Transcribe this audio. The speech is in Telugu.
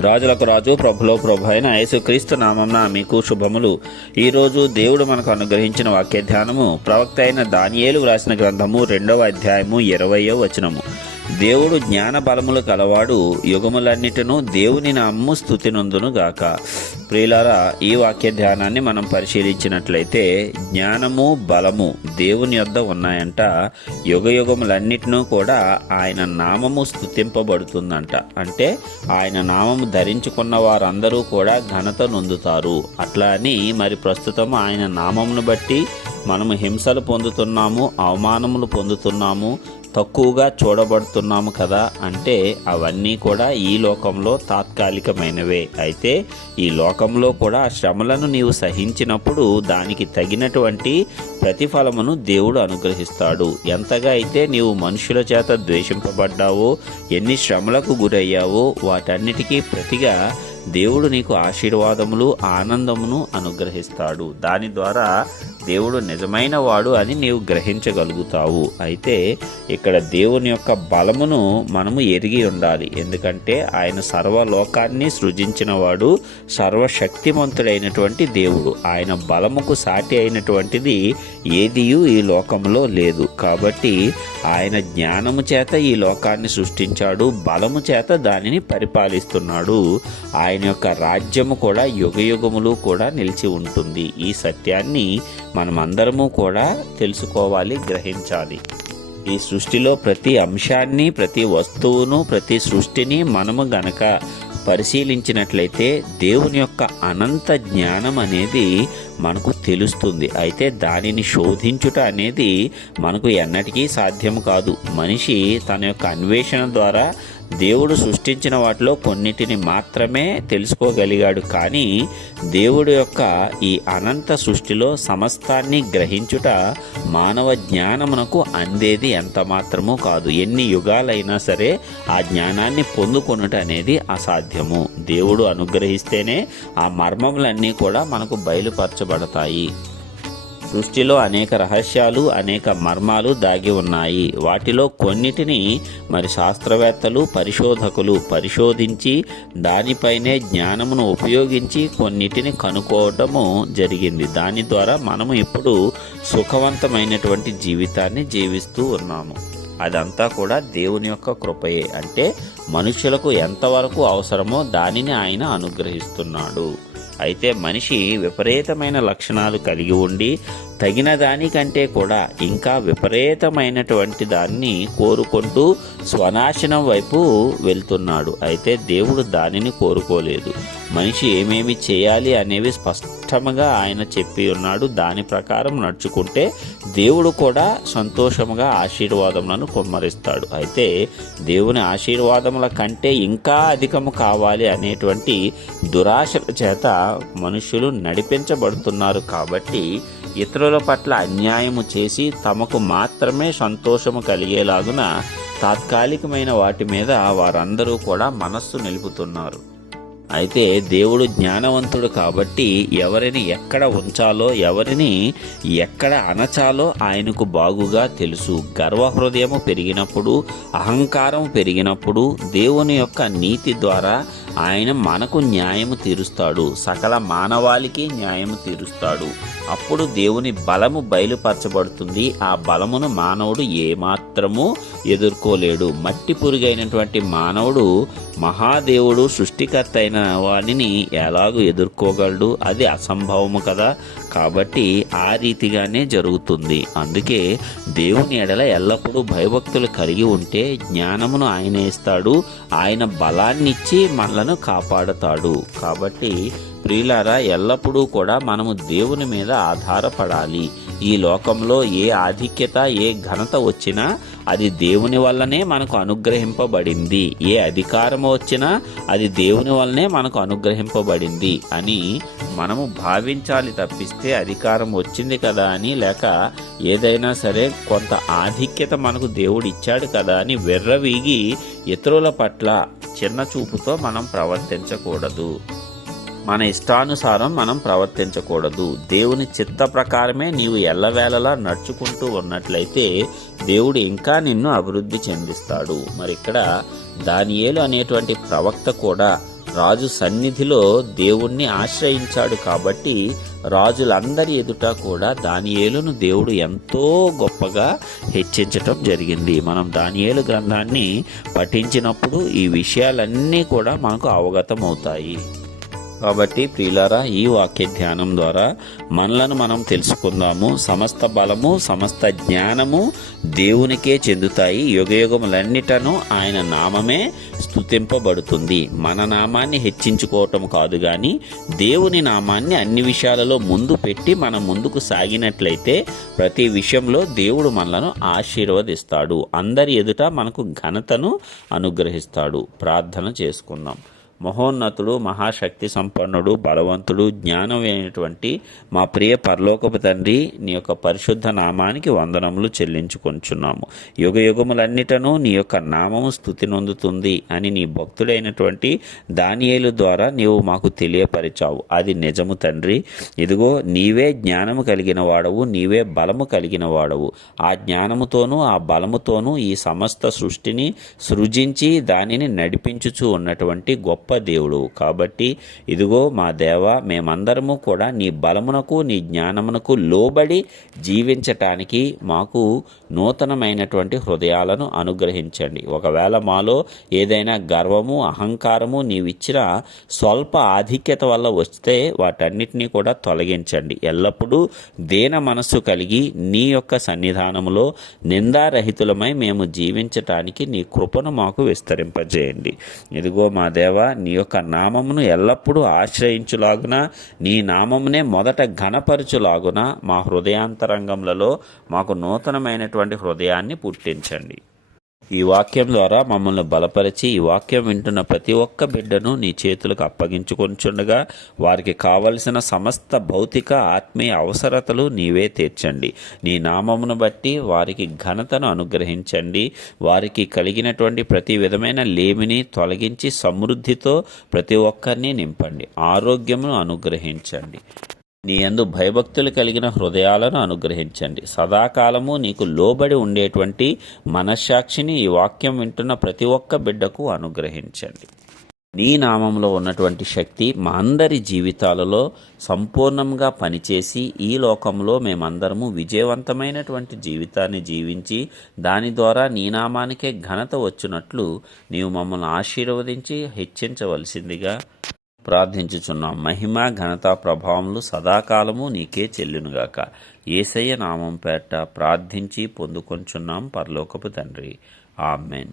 రాజులకు రాజు ప్రభులో ప్రభు అయిన యేసుక్రీస్తు నామమున మీకు శుభములు. ఈరోజు దేవుడు మనకు అనుగ్రహించిన వాక్య ధ్యానము ప్రవక్త అయిన దానియేలు వ్రాసిన గ్రంథము 2వ అధ్యాయము 20వ వచనము. దేవుడు జ్ఞాన బలములు కలవాడు, యుగములన్నిటినూ దేవుని నామము స్తుతి నొందును గాక. ప్రియులారా, ఈ వాక్య ధ్యానాన్ని మనం పరిశీలించినట్లయితే జ్ఞానము బలము దేవుని యొద్ద ఉన్నాయంట. యుగయుగములన్నిటినూ కూడా ఆయన నామము స్తుతింపబడుతుందంట. అంటే ఆయన నామము ధరించుకున్న వారందరూ కూడా ఘనత నొందుతారు. అట్లా అని మరి ప్రస్తుతం ఆయన నామమును బట్టి మనము హింసలు పొందుతున్నాము, అవమానములు పొందుతున్నాము, తక్కువగా చూడబడుతున్నాము కదా అంటే అవన్నీ కూడా ఈ లోకంలో తాత్కాలికమైనవే. అయితే ఈ లోకంలో కూడా శ్రమలను నీవు సహించినప్పుడు దానికి తగినటువంటి ప్రతిఫలమును దేవుడు అనుగ్రహిస్తాడు. ఎంతగా అయితే నీవు మనుషుల చేత ద్వేషింపబడ్డావో, ఎన్ని శ్రమలకు గురయ్యావో వాటన్నిటికీ ప్రతిగా దేవుడు నీకు ఆశీర్వాదములు, ఆనందమును అనుగ్రహిస్తాడు. దాని ద్వారా దేవుడు నిజమైన వాడు అని నీవు గ్రహించగలుగుతావు. అయితే ఇక్కడ దేవుని యొక్క బలమును మనము ఎరిగి ఉండాలి. ఎందుకంటే ఆయన సర్వలోకాన్ని సృజించిన వాడు, సర్వశక్తిమంతుడైనటువంటి దేవుడు. ఆయన బలముకు సాటి అయినటువంటిది ఏదియూ ఈ లోకంలో లేదు. కాబట్టి ఆయన జ్ఞానము చేత ఈ లోకాన్ని సృష్టించాడు, బలము చేత దానిని పరిపాలిస్తున్నాడు. ఆయన యొక్క రాజ్యము కూడా యుగయుగములు కూడా నిలిచి ఉంటుంది. ఈ సత్యాన్ని మనమందరము కూడా తెలుసుకోవాలి, గ్రహించాలి. ఈ సృష్టిలో ప్రతి అంశాన్ని, ప్రతి వస్తువును, ప్రతి సృష్టిని మనము గనక పరిశీలించినట్లయితే దేవుని యొక్క అనంత జ్ఞానం అనేది మనకు తెలుస్తుంది. అయితే దానిని శోధించుట అనేది మనకు ఎన్నటికీ సాధ్యం కాదు. మనిషి తన యొక్క అన్వేషణ ద్వారా దేవుడు సృష్టించిన వాటిలో కొన్నిటిని మాత్రమే తెలుసుకోగలిగాడు. కానీ దేవుడు యొక్క ఈ అనంత సృష్టిలో సమస్తాన్ని గ్రహించుట మానవ జ్ఞానమునకు అందేది ఎంత మాత్రమూ కాదు. ఎన్ని యుగాలైనా సరే ఆ జ్ఞానాన్ని పొందుకొనుట అనేది అసాధ్యము. దేవుడు అనుగ్రహిస్తేనే ఆ మర్మములన్నీ కూడా మనకు బయలుపరచబడతాయి. సృష్టిలో అనేక రహస్యాలు, అనేక మర్మాలు దాగి ఉన్నాయి. వాటిలో కొన్నిటిని మరి శాస్త్రవేత్తలు, పరిశోధకులు పరిశోధించి దానిపైనే జ్ఞానమును ఉపయోగించి కొన్నిటిని కనుక్కోవటము జరిగింది. దాని ద్వారా మనము ఇప్పుడు సుఖవంతమైనటువంటి జీవితాన్ని జీవిస్తూ ఉన్నాము. అదంతా కూడా దేవుని యొక్క కృపయే. అంటే మనుషులకు ఎంతవరకు అవసరమో దానిని ఆయన అనుగ్రహిస్తున్నాడు. అయితే మనిషి విపరీతమైన లక్షణాలు కలిగి ఉండి తగిన దానికంటే కూడా ఇంకా విపరీతమైనటువంటి దాన్ని కోరుకుంటూ స్వనాశనం వైపు వెళ్తున్నాడు. అయితే దేవుడు దానిని కోరుకోలేదు. మనిషి ఏమేమి చేయాలి అనేవి స్పష్టంగా ఆయన చెప్పి ఉన్నాడు. దాని ప్రకారం నడుచుకుంటే దేవుడు కూడా సంతోషముగా ఆశీర్వాదములను కుమ్మరిస్తాడు. అయితే దేవుని ఆశీర్వాదముల కంటే ఇంకా అధికము కావాలి అనేటువంటి దురాశల చేత మనుషులు నడిపించబడుతున్నారు. కాబట్టి ఇతరుల పట్ల అన్యాయము చేసి తమకు మాత్రమే సంతోషము కలిగేలాగున తాత్కాలికమైన వాటి మీద వారందరూ కూడా మనస్సు నిలుపుతున్నారు. అయితే దేవుడు జ్ఞానవంతుడు కాబట్టి ఎవరిని ఎక్కడ ఉంచాలో, ఎవరిని ఎక్కడ అణచాలో ఆయనకు బాగుగా తెలుసు. గర్వహృదయము పెరిగినప్పుడు, అహంకారం పెరిగినప్పుడు దేవుని యొక్క నీతి ద్వారా ఆయన మనకు న్యాయము తీరుస్తాడు. సకల మానవాళికి న్యాయము తీరుస్తాడు. అప్పుడు దేవుని బలము బయలుపరచబడుతుంది. ఆ బలమును మానవుడు ఏమాత్రము ఎదుర్కోలేడు. మట్టి పురుగైనటువంటి మానవుడు మహాదేవుడు సృష్టికర్త అయిన వాడిని ఎలాగూ ఎదుర్కోగలడు? అది అసంభవము కదా. కాబట్టి ఆ రీతిగానే జరుగుతుంది. అందుకే దేవుని ఎడల ఎల్లప్పుడూ భయభక్తులు కలిగి ఉంటే జ్ఞానమును ఆయన ఇస్తాడు. ఆయన బలాన్నిచ్చి మనలను కాపాడుతాడు. కాబట్టి ప్రియులారా, ఎల్లప్పుడూ కూడా మనము దేవుని మీద ఆధారపడాలి. ఈ లోకంలో ఏ ఆధిక్యత, ఏ ఘనత వచ్చినా అది దేవుని వల్లనే మనకు అనుగ్రహింపబడింది. ఏ అధికారం వచ్చినా అది దేవుని వల్లనే మనకు అనుగ్రహింపబడింది అని మనము భావించాలి. తప్పిస్తే అధికారం వచ్చింది కదా అని, లేక ఏదైనా సరే కొంత ఆధిక్యత మనకు దేవుడు ఇచ్చాడు కదా అని వెర్రవీగి ఇతరుల పట్ల చిన్న చూపుతో మనం ప్రవర్తించకూడదు. మన ఇష్టానుసారం మనం ప్రవర్తించకూడదు. దేవుని చిత్త ప్రకారమే నీవు ఎల్లవేళలా నడుచుకుంటూ ఉన్నట్లయితే దేవుడు ఇంకా నిన్ను అభివృద్ధి చెందిస్తాడు. మరి ఇక్కడ దానియేలు అనేటువంటి ప్రవక్త కూడా రాజు సన్నిధిలో దేవుణ్ణి ఆశ్రయించాడు కాబట్టి రాజులందరి ఎదుట కూడా దానియేలును దేవుడు ఎంతో గొప్పగా హెచ్చించటం జరిగింది. మనం దానియేలు గ్రంథాన్ని పఠించినప్పుడు ఈ విషయాలన్నీ కూడా మనకు అవగతం అవుతాయి. కాబట్టి ప్రియులారా, ఈ వాక్య ధ్యానం ద్వారా మనలను మనం తెలుసుకుందాము. సమస్త బలము సమస్త జ్ఞానము దేవునికే చెందుతాయి. యుగయుగములన్నిటను ఆయన నామమే స్తుతింపబడుతుంది. మన నామాన్ని హెచ్చించుకోవటం కాదు, కానీ దేవుని నామాన్ని అన్ని విషయాలలో ముందు పెట్టి మనం ముందుకు సాగినట్లయితే ప్రతి విషయంలో దేవుడు మనలను ఆశీర్వదిస్తాడు. అందరి ఎదుట మనకు ఘనతను అనుగ్రహిస్తాడు. ప్రార్థన చేసుకుందాం. మహోన్నతుడు, మహాశక్తి సంపన్నుడు, బలవంతుడు, జ్ఞానమైనటువంటి మా ప్రియ పరలోకపు తండ్రి, నీ యొక్క పరిశుద్ధ నామానికి వందనములు చెల్లించుకొంచున్నాము. యుగ యుగములన్నిటను నీ యొక్క నామము స్తుతి నొందుతుంది అని నీ భక్తుడైనటువంటి దానియేలు ద్వారా నీవు మాకు తెలియపరిచావు. అది నిజము తండ్రి. ఇదిగో నీవే జ్ఞానము కలిగిన వాడవు, నీవే బలము కలిగిన వాడవు. ఆ జ్ఞానముతోనూ ఆ బలముతోనూ ఈ సమస్త సృష్టిని సృజించి దానిని నడిపించుచూ ఉన్నటువంటి గొప్ప దేవుడు. కాబట్టి ఇదిగో మా దేవ, మేమందరము కూడా నీ బలమునకు నీ జ్ఞానమునకు లోబడి జీవించటానికి మాకు నూతనమైనటువంటి హృదయాలను అనుగ్రహించండి. ఒకవేళ మాలో ఏదైనా గర్వము, అహంకారము, నీవిచ్చిన స్వల్ప ఆధిక్యత వల్ల వస్తే వాటన్నిటినీ కూడా తొలగించండి. ఎల్లప్పుడూ దీన మనస్సు కలిగి నీ యొక్క సన్నిధానములో నిందారహితులమై మేము జీవించటానికి నీ కృపను మాకు విస్తరింపజేయండి. ఇదిగో మా దేవ, నీ యొక్క నామమును ఎల్లప్పుడూ ఆశ్రయించులాగున, నీ నామమునే మొదట ఘనపరచులాగున మా హృదయాంతరంగములలో మాకు నూతనమైనటువంటి హృదయాన్ని పుట్టించండి. ఈ వాక్యం ద్వారా మమ్మల్ని బలపరిచి ఈ వాక్యం వింటున్న ప్రతి ఒక్క బిడ్డను నీ చేతులకు అప్పగించుకొంచుండగా వారికి కావలసిన సమస్త భౌతిక ఆత్మీయ అవసరతలు నీవే తీర్చండి. నీ నామమును బట్టి వారికి ఘనతను అనుగ్రహించండి. వారికి కలిగినటువంటి ప్రతి విధమైన లేమిని తొలగించి సమృద్ధితో ప్రతి ఒక్కరిని నింపండి. ఆరోగ్యమును అనుగ్రహించండి. నీ యందు భయభక్తులు కలిగిన హృదయాలను అనుగ్రహించండి. సదాకాలము నీకు లోబడి ఉండేటువంటి మనశ్శాక్షిని ఈ వాక్యం వింటున్న ప్రతి ఒక్క బిడ్డకు అనుగ్రహించండి. నీ నామంలో ఉన్నటువంటి శక్తి మా అందరి జీవితాలలో సంపూర్ణంగా పనిచేసి ఈ లోకంలో మేమందరము విజయవంతమైనటువంటి జీవితాన్ని జీవించి దాని ద్వారా నీ నామానికే ఘనత వచ్చినట్లు నీవు మమ్మల్ని ఆశీర్వదించి హెచ్చించవలసిందిగా ప్రార్థించుచున్నాం. మహిమ, ఘనత, ప్రభావములు సదాకాలము నీకే చెల్లునుగాక. యేసయ్య నామం పేరట ప్రార్థించి పొందుకొంచున్నాం పరలోకపు తండ్రి. ఆమెన్.